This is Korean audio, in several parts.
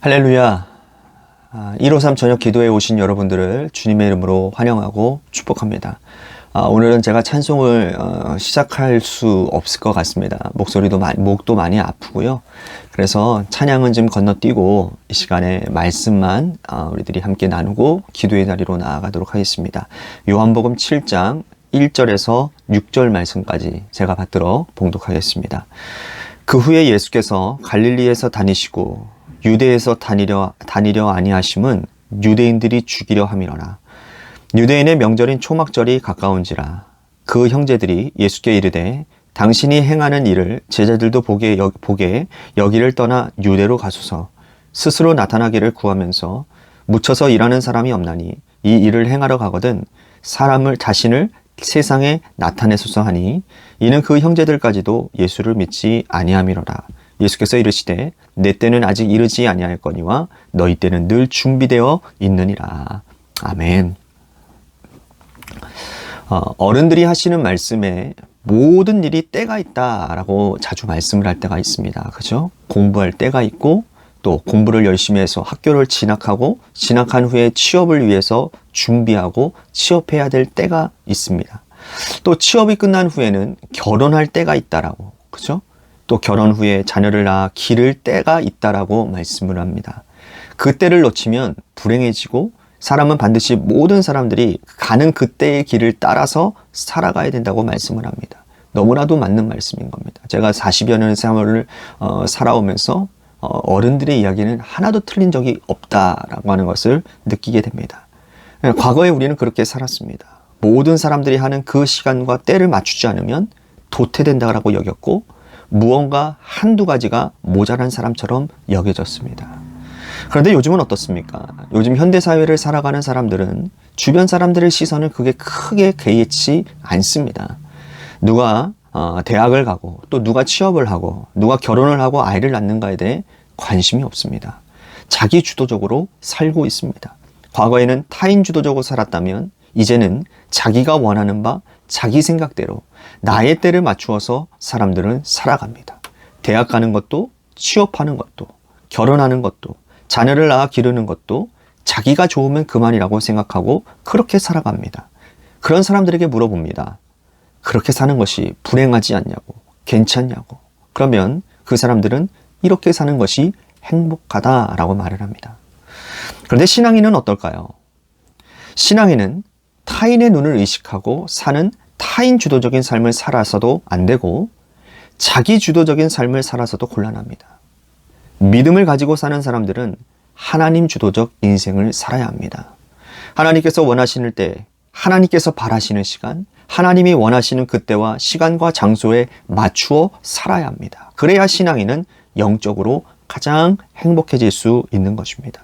할렐루야. 153 저녁 기도에 오신 여러분들을 주님의 이름으로 환영하고 축복합니다. 오늘은 제가 찬송을 시작할 수 없을 것 같습니다. 목도 많이 아프고요. 그래서 찬양은 좀 건너뛰고 이 시간에 말씀만 우리들이 함께 나누고 기도의 자리로 나아가도록 하겠습니다. 요한복음 7장 1절에서 6절 말씀까지 제가 받들어 봉독하겠습니다. 그 후에 예수께서 갈릴리에서 다니시고 유대에서 다니려 아니하심은 유대인들이 죽이려 함이로라. 유대인의 명절인 초막절이 가까운지라. 그 형제들이 예수께 이르되 당신이 행하는 일을 제자들도 보게 여기를 떠나 유대로 가소서. 스스로 나타나기를 구하면서 묻혀서 일하는 사람이 없나니 이 일을 행하러 가거든 자신을 세상에 나타내소서 하니 이는 그 형제들까지도 예수를 믿지 아니함이로라. 예수께서 이르시되 내 때는 아직 이르지 아니하였거니와 너희 때는 늘 준비되어 있느니라. 아멘. 어른들이 하시는 말씀에 모든 일이 때가 있다라고 자주 말씀을 할 때가 있습니다. 그죠? 공부할 때가 있고 또 공부를 열심히 해서 학교를 진학하고 진학한 후에 취업을 위해서 준비하고 취업해야 될 때가 있습니다. 또 취업이 끝난 후에는 결혼할 때가 있다라고. 그죠? 또 결혼 후에 자녀를 낳아 기를 때가 있다라고 말씀을 합니다. 그 때를 놓치면 불행해지고 사람은 반드시 모든 사람들이 가는 그때의 길을 따라서 살아가야 된다고 말씀을 합니다. 너무나도 맞는 말씀인 겁니다. 제가 40여 년의 생활을 살아오면서 어른들의 이야기는 하나도 틀린 적이 없다라고 하는 것을 느끼게 됩니다. 과거에 우리는 그렇게 살았습니다. 모든 사람들이 하는 그 시간과 때를 맞추지 않으면 도태된다고 여겼고 무언가 한두 가지가 모자란 사람처럼 여겨졌습니다. 그런데 요즘은 어떻습니까? 요즘 현대사회를 살아가는 사람들은 주변 사람들의 시선을 그게 크게 개의치 않습니다. 누가 대학을 가고 또 누가 취업을 하고 누가 결혼을 하고 아이를 낳는가에 대해 관심이 없습니다. 자기 주도적으로 살고 있습니다. 과거에는 타인 주도적으로 살았다면 이제는 자기가 원하는 바 자기 생각대로 나의 때를 맞추어서 사람들은 살아갑니다. 대학 가는 것도 취업하는 것도 결혼하는 것도 자녀를 낳아 기르는 것도 자기가 좋으면 그만이라고 생각하고 그렇게 살아갑니다. 그런 사람들에게 물어봅니다. 그렇게 사는 것이 불행하지 않냐고, 괜찮냐고. 그러면 그 사람들은 이렇게 사는 것이 행복하다라고 말을 합니다. 그런데 신앙인은 어떨까요? 신앙인은 타인의 눈을 의식하고 사는 타인 주도적인 삶을 살아서도 안 되고 자기 주도적인 삶을 살아서도 곤란합니다. 믿음을 가지고 사는 사람들은 하나님 주도적 인생을 살아야 합니다. 하나님께서 원하시는 때, 하나님께서 바라시는 시간, 하나님이 원하시는 그때와 시간과 장소에 맞추어 살아야 합니다. 그래야 신앙인은 영적으로 가장 행복해질 수 있는 것입니다.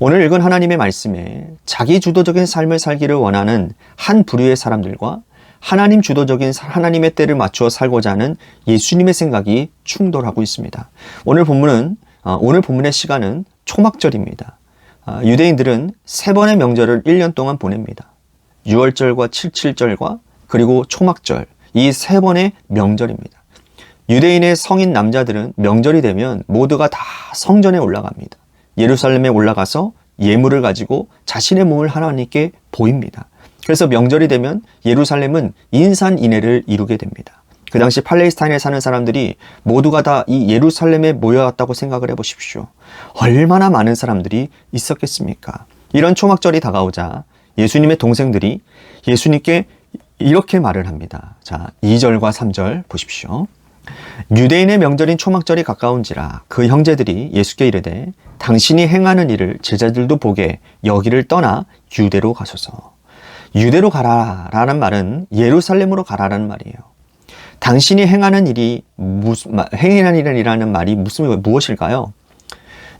오늘 읽은 하나님의 말씀에 자기 주도적인 삶을 살기를 원하는 한 부류의 사람들과 하나님 주도적인 하나님의 때를 맞추어 살고자 하는 예수님의 생각이 충돌하고 있습니다. 오늘 본문의 시간은 초막절입니다. 유대인들은 3번의 명절을 1년 동안 보냅니다. 6월절과 77절과 그리고 초막절, 이 3번의 명절입니다. 유대인의 성인 남자들은 명절이 되면 모두가 다 성전에 올라갑니다. 예루살렘에 올라가서 예물을 가지고 자신의 몸을 하나님께 보입니다. 그래서 명절이 되면 예루살렘은 인산인해를 이루게 됩니다. 그 당시 팔레스타인에 사는 사람들이 모두가 다 이 예루살렘에 모여왔다고 생각을 해보십시오. 얼마나 많은 사람들이 있었겠습니까? 이런 초막절이 다가오자 예수님의 동생들이 예수님께 이렇게 말을 합니다. 자, 2절과 3절 보십시오. 유대인의 명절인 초막절이 가까운지라 그 형제들이 예수께 이르되 당신이 행하는 일을 제자들도 보게 여기를 떠나 유대로 가소서. 유대로 가라라는 말은 예루살렘으로 가라라는 말이에요. 당신이 행하는 일이라는 말이 무엇일까요?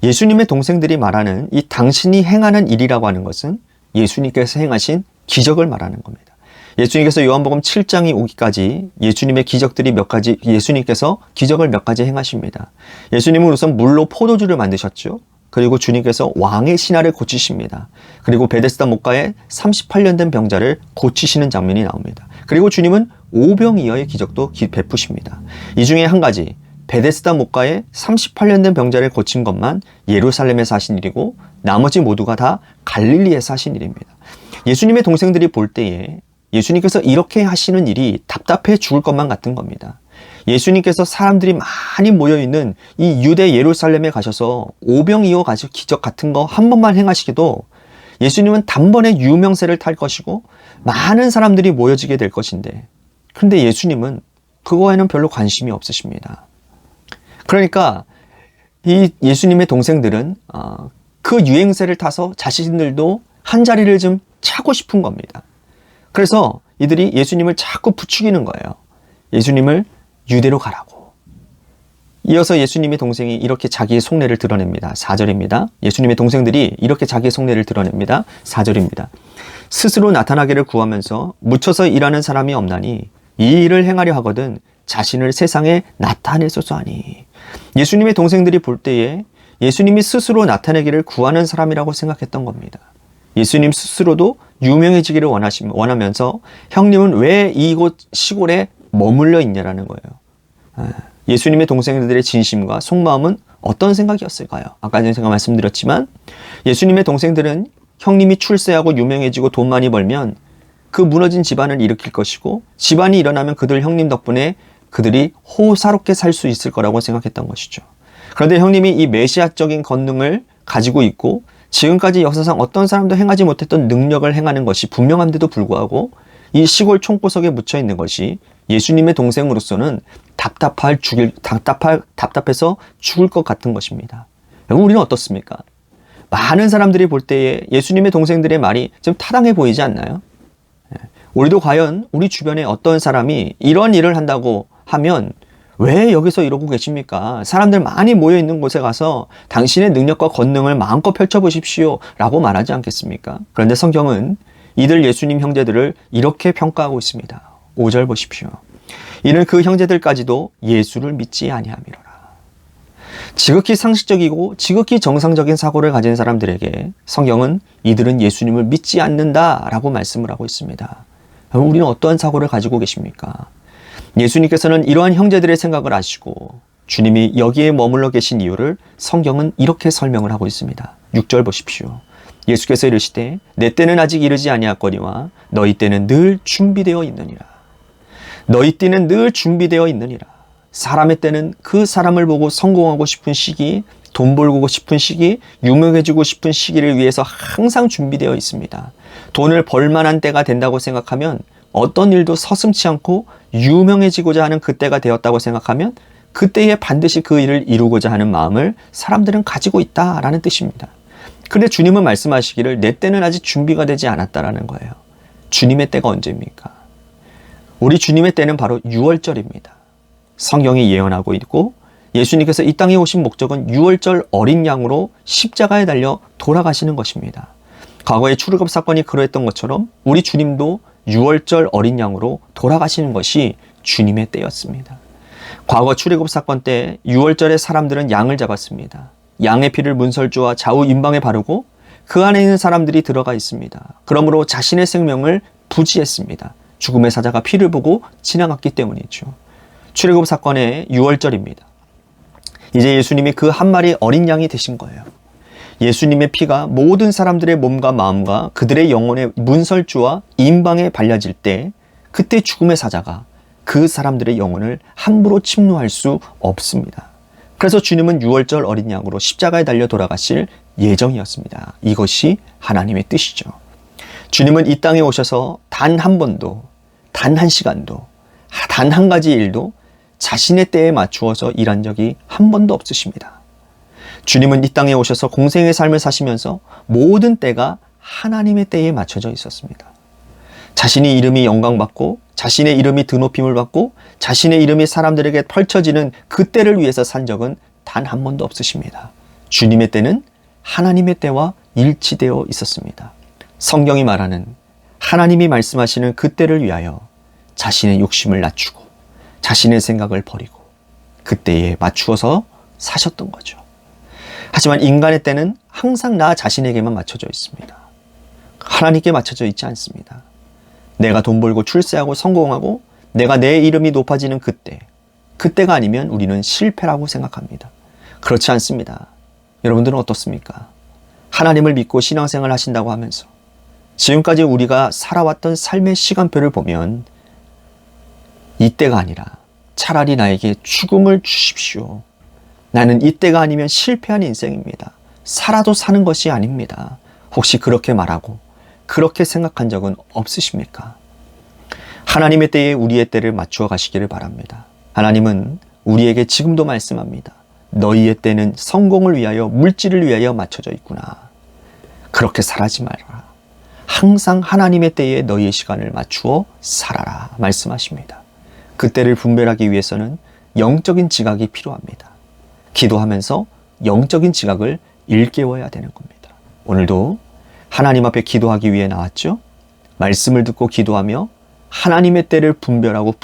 예수님의 동생들이 말하는 이 당신이 행하는 일이라고 하는 것은 예수님께서 행하신 기적을 말하는 겁니다. 예수님께서 요한복음 7장이 오기까지 예수님께서 기적을 몇 가지 행하십니다. 예수님은 우선 물로 포도주를 만드셨죠. 그리고 주님께서 왕의 신하를 고치십니다. 그리고 베데스다 목가에 38년 된 병자를 고치시는 장면이 나옵니다. 그리고 주님은 오병이어의 기적도 베푸십니다. 이 중에 한 가지, 베데스다 목가에 38년 된 병자를 고친 것만 예루살렘에서 하신 일이고 나머지 모두가 다 갈릴리에서 하신 일입니다. 예수님의 동생들이 볼 때에 예수님께서 이렇게 하시는 일이 답답해 죽을 것만 같은 겁니다. 예수님께서 사람들이 많이 모여있는 이 유대 예루살렘에 가셔서 오병이어 가지고 기적 같은 거 한 번만 행하시기도 예수님은 단번에 유명세를 탈 것이고 많은 사람들이 모여지게 될 것인데, 그런데 예수님은 그거에는 별로 관심이 없으십니다. 그러니까 이 예수님의 동생들은 그 유행세를 타서 자신들도 한 자리를 좀 차고 싶은 겁니다. 그래서 이들이 예수님을 자꾸 부추기는 거예요. 예수님을 유대로 가라고. 이어서 예수님의 동생이 이렇게 자기의 속내를 드러냅니다. 4절입니다. 예수님의 동생들이 이렇게 자기의 속내를 드러냅니다. 4절입니다. 스스로 나타나기를 구하면서 묻혀서 일하는 사람이 없나니 이 일을 행하려 하거든 자신을 세상에 나타내소서 하니. 예수님의 동생들이 볼 때에 예수님이 스스로 나타내기를 구하는 사람이라고 생각했던 겁니다. 예수님 스스로도 유명해지기를 원하면서 형님은 왜 이곳 시골에 머물러 있냐라는 거예요. 예수님의 동생들의 진심과 속마음은 어떤 생각이었을까요? 아까 전에 제가 말씀드렸지만 예수님의 동생들은 형님이 출세하고 유명해지고 돈 많이 벌면 그 무너진 집안을 일으킬 것이고 집안이 일어나면 그들 형님 덕분에 그들이 호사롭게 살 수 있을 거라고 생각했던 것이죠. 그런데 형님이 이 메시아적인 권능을 가지고 있고 지금까지 역사상 어떤 사람도 행하지 못했던 능력을 행하는 것이 분명한데도 불구하고 이 시골 총구석에 묻혀 있는 것이 예수님의 동생으로서는 답답해서 죽을 것 같은 것입니다. 여러분, 우리는 어떻습니까? 많은 사람들이 볼 때에 예수님의 동생들의 말이 좀 타당해 보이지 않나요? 우리도 과연 우리 주변에 어떤 사람이 이런 일을 한다고 하면 왜 여기서 이러고 계십니까? 사람들 많이 모여 있는 곳에 가서 당신의 능력과 권능을 마음껏 펼쳐보십시오 라고 말하지 않겠습니까? 그런데 성경은 이들 예수님 형제들을 이렇게 평가하고 있습니다. 5절 보십시오. 이는 그 형제들까지도 예수를 믿지 아니함이로라. 지극히 상식적이고 지극히 정상적인 사고를 가진 사람들에게 성경은 이들은 예수님을 믿지 않는다라고 말씀을 하고 있습니다. 우리는 어떠한 사고를 가지고 계십니까? 예수님께서는 이러한 형제들의 생각을 아시고 주님이 여기에 머물러 계신 이유를 성경은 이렇게 설명을 하고 있습니다. 6절 보십시오. 예수께서 이르시되 내 때는 아직 이르지 아니하거니와 너희 때는 늘 준비되어 있느니라. 너희 때는 늘 준비되어 있느니라. 사람의 때는 그 사람을 보고 성공하고 싶은 시기, 돈 벌고 싶은 시기, 유명해지고 싶은 시기를 위해서 항상 준비되어 있습니다. 돈을 벌 만한 때가 된다고 생각하면 어떤 일도 서슴지 않고 유명해지고자 하는 그때가 되었다고 생각하면 그때에 반드시 그 일을 이루고자 하는 마음을 사람들은 가지고 있다라는 뜻입니다. 그런데 주님은 말씀하시기를 내 때는 아직 준비가 되지 않았다라는 거예요. 주님의 때가 언제입니까? 우리 주님의 때는 바로 6월절입니다. 성경이 예언하고 있고 예수님께서 이 땅에 오신 목적은 6월절 어린 양으로 십자가에 달려 돌아가시는 것입니다. 과거의 출애굽 사건이 그러했던 것처럼 우리 주님도 6월절 어린 양으로 돌아가시는 것이 주님의 때였습니다. 과거 출애굽 사건 때 6월절에 사람들은 양을 잡았습니다. 양의 피를 문설주와 좌우 임방에 바르고 그 안에 있는 사람들이 들어가 있습니다. 그러므로 자신의 생명을 부지했습니다. 죽음의 사자가 피를 보고 지나갔기 때문이죠. 출애굽 사건의 6월절입니다. 이제 예수님이 그 한 마리 어린 양이 되신 거예요. 예수님의 피가 모든 사람들의 몸과 마음과 그들의 영혼의 문설주와 임방에 발려질 때 그때 죽음의 사자가 그 사람들의 영혼을 함부로 침노할 수 없습니다. 그래서 주님은 6월절 어린 양으로 십자가에 달려 돌아가실 예정이었습니다. 이것이 하나님의 뜻이죠. 주님은 이 땅에 오셔서 단 한 번도, 단 한 시간도, 단 한 가지 일도 자신의 때에 맞추어서 일한 적이 한 번도 없으십니다. 주님은 이 땅에 오셔서 공생의 삶을 사시면서 모든 때가 하나님의 때에 맞춰져 있었습니다. 자신의 이름이 영광받고 자신의 이름이 드높임을 받고 자신의 이름이 사람들에게 펼쳐지는 그 때를 위해서 산 적은 단 한 번도 없으십니다. 주님의 때는 하나님의 때와 일치되어 있었습니다. 성경이 말하는 하나님이 말씀하시는 그 때를 위하여 자신의 욕심을 낮추고 자신의 생각을 버리고 그 때에 맞추어서 사셨던 거죠. 하지만 인간의 때는 항상 나 자신에게만 맞춰져 있습니다. 하나님께 맞춰져 있지 않습니다. 내가 돈 벌고 출세하고 성공하고 내가 내 이름이 높아지는 그때, 그때가 아니면 우리는 실패라고 생각합니다. 그렇지 않습니다. 여러분들은 어떻습니까? 하나님을 믿고 신앙생활 하신다고 하면서 지금까지 우리가 살아왔던 삶의 시간표를 보면 이때가 아니라 차라리 나에게 죽음을 주십시오. 나는 이때가 아니면 실패한 인생입니다. 살아도 사는 것이 아닙니다. 혹시 그렇게 말하고 그렇게 생각한 적은 없으십니까? 하나님의 때에 우리의 때를 맞추어 가시기를 바랍니다. 하나님은 우리에게 지금도 말씀합니다. 너희의 때는 성공을 위하여 물질을 위하여 맞춰져 있구나. 그렇게 살아지 말아라. 항상 하나님의 때에 너희의 시간을 맞추어 살아라 말씀하십니다. 그 때를 분별하기 위해서는 영적인 지각이 필요합니다. 기도하면서 영적인 지각을 일깨워야 되는 겁니다. 오늘도 하나님 앞에 기도하기 위해 나왔죠? 말씀을 듣고 기도하며 하나님의 때를 분별하고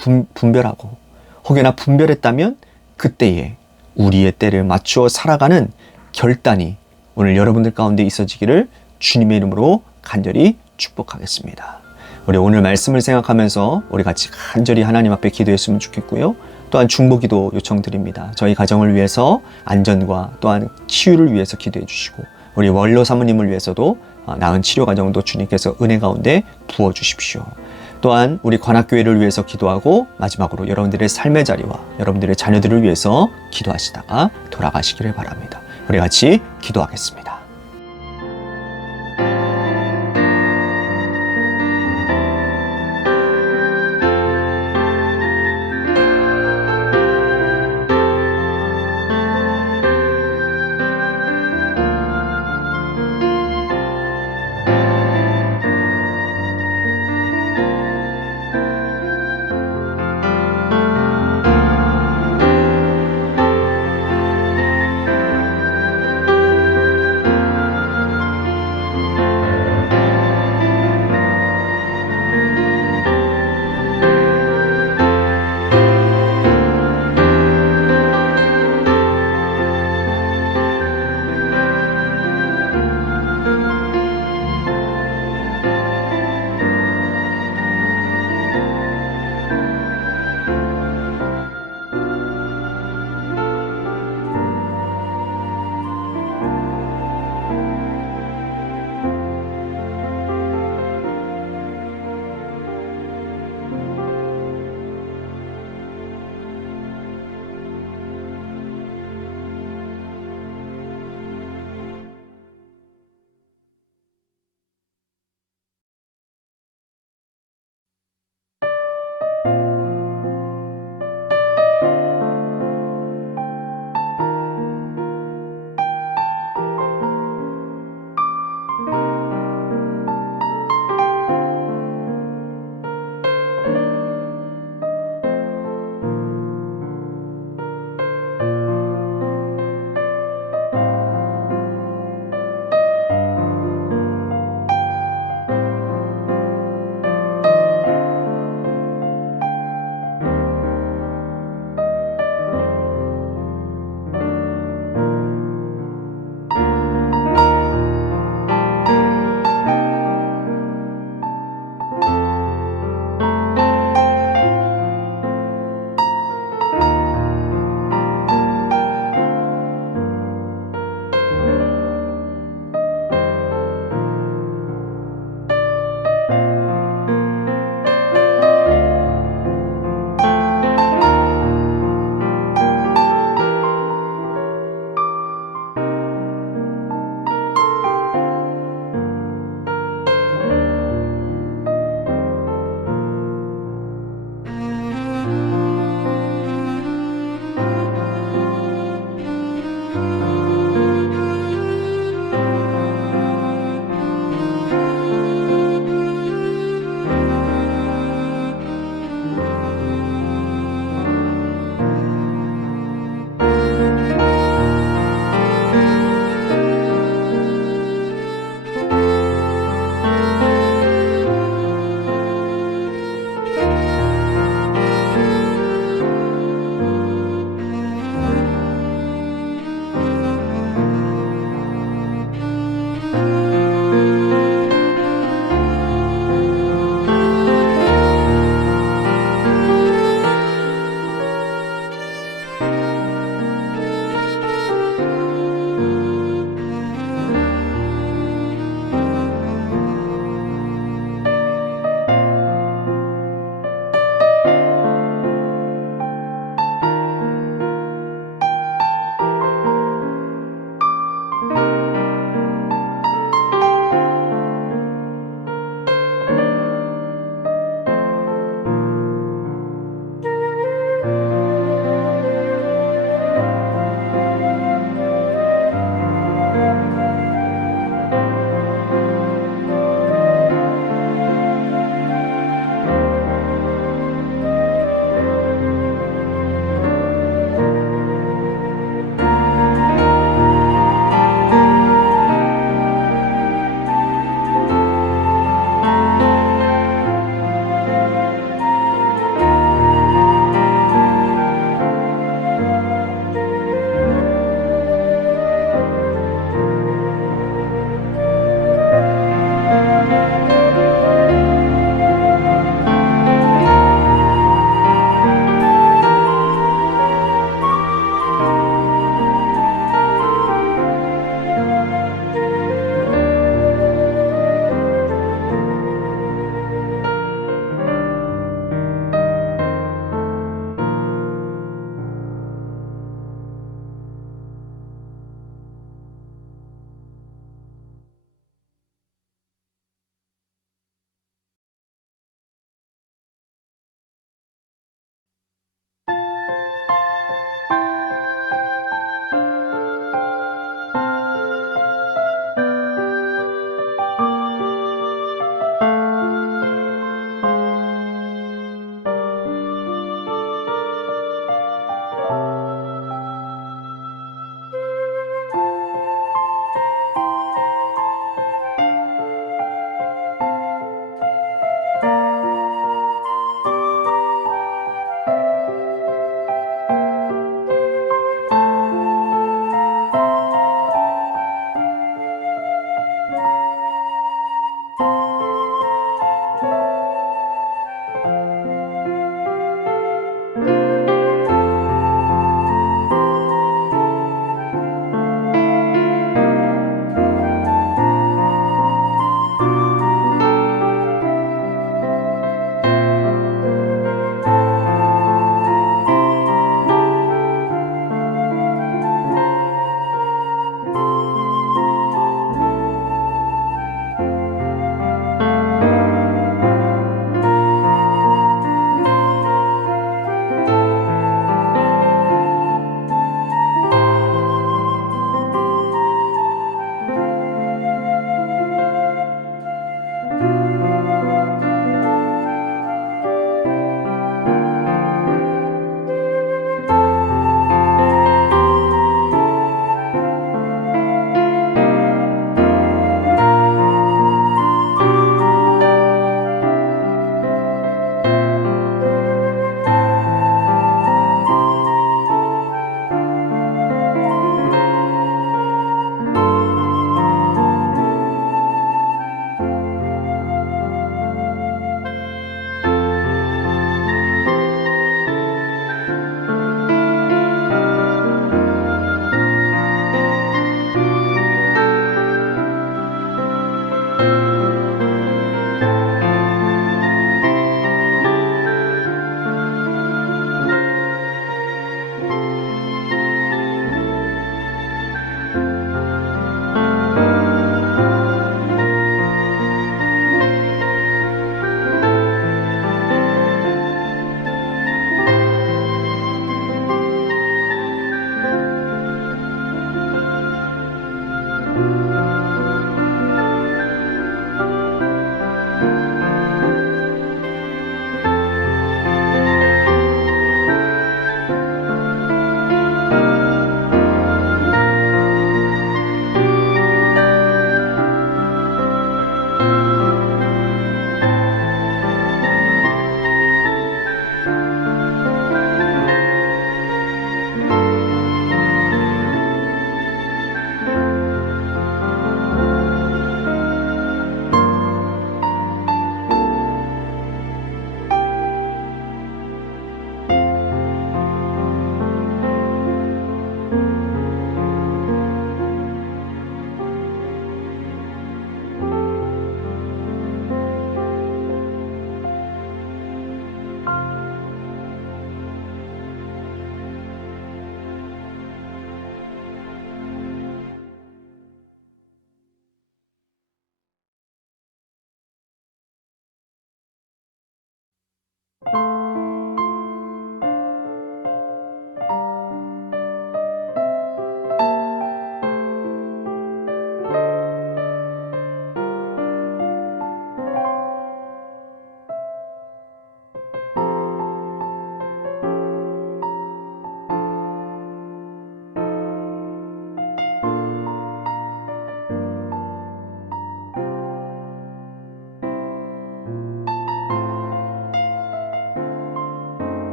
혹여나 분별했다면 그때에 우리의 때를 맞추어 살아가는 결단이 오늘 여러분들 가운데 있어지기를 주님의 이름으로 간절히 축복하겠습니다. 우리 오늘 말씀을 생각하면서 우리 같이 간절히 하나님 앞에 기도했으면 좋겠고요. 또한 중보기도 요청드립니다. 저희 가정을 위해서 안전과 또한 치유를 위해서 기도해 주시고 우리 원로 사모님을 위해서도 나은 치료 과정도 주님께서 은혜 가운데 부어 주십시오. 또한 우리 관악교회를 위해서 기도하고 마지막으로 여러분들의 삶의 자리와 여러분들의 자녀들을 위해서 기도하시다가 돌아가시기를 바랍니다. 우리 같이 기도하겠습니다.